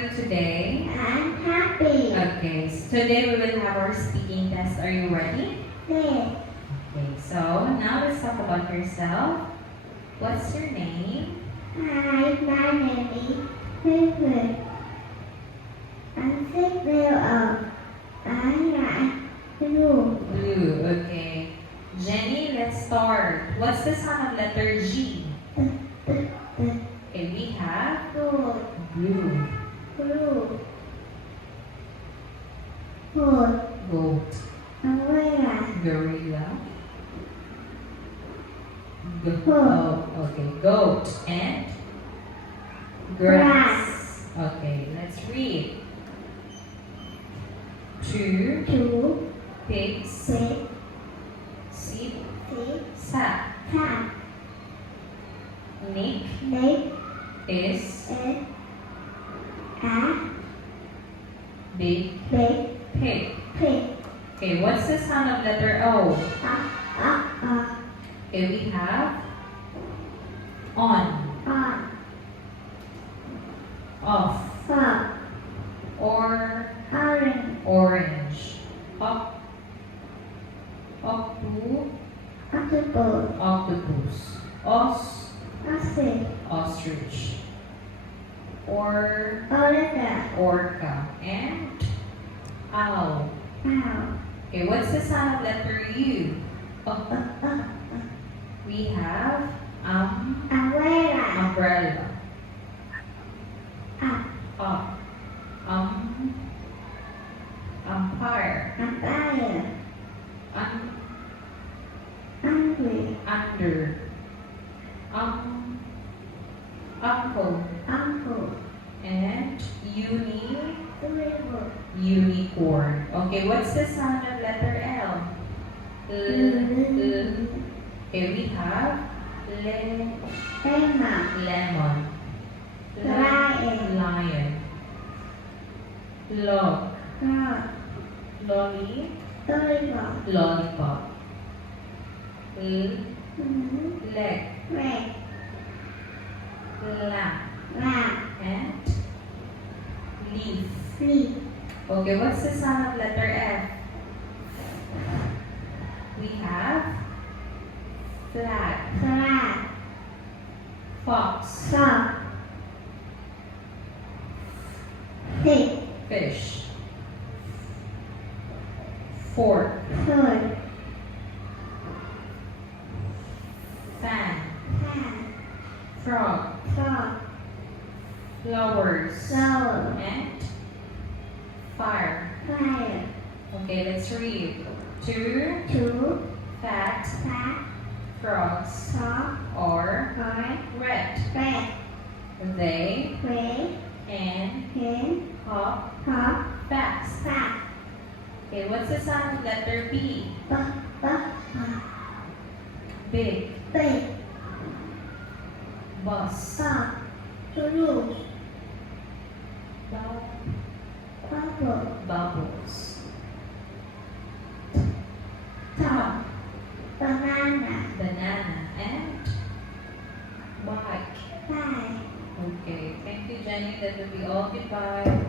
you today? I'm happy. Okay, so today we will have our speaking test. Are you ready? Yes. Okay, so now let's talk about yourself. What's your name? Hi, my name is Pippa. I'm 6 years old. I like blue. Blue, okay. Jenny, let's start. What's the sound of letter G? Okay, we have Blue. blue, Blue. Gold. goat, Umbrella. gorilla. Goat. Oh, okay, goat and grass. Okay, let's read. 2 Two. pigs, Six. sheep, Six. sat. Cat. Nick Nick. is Is. A. big Big. pig. Pig. Okay, what's the sound of letter O? A. Okay, we have on, On. off, Up. or Orange. orange, up, up to Octopus. octopus, os, Ostrich. ostrich, or Orca. orca, and owl. Owl. Okay, what's the sound of letter U? We have Umbrella. umbrella, Up. up, umpire, Umpire. Hungry. under, uncle, Uncle. and River. unicorn. Okay, what's the sound of letter L? L. Okay, we have Lemon. lemon, Lion. lion, log, Dog. lolly, Lollipop. lollipop, leg, Red. lamp, Lamp. and leaf. Leaf. Okay, what's the sound of letter F? We have flag, Flag. fox, Sock. Stick. fish, fork, Sword. fan, Fan. frog, Frog. flowers, Flower. and fire. Fire. Okay, let's read. 2 Two. fat Fat. frogs Sock. are Or. red. Red. They Red. can Hen. hop Hop. fast. Fat. Okay, what's the sound of letter B? Big, Big. bus, Sock. Blue. Bubble. bubbles, Top. Banana. banana, and bike. Bye. Okay, thank you, Jenny. That will be all. Goodbye.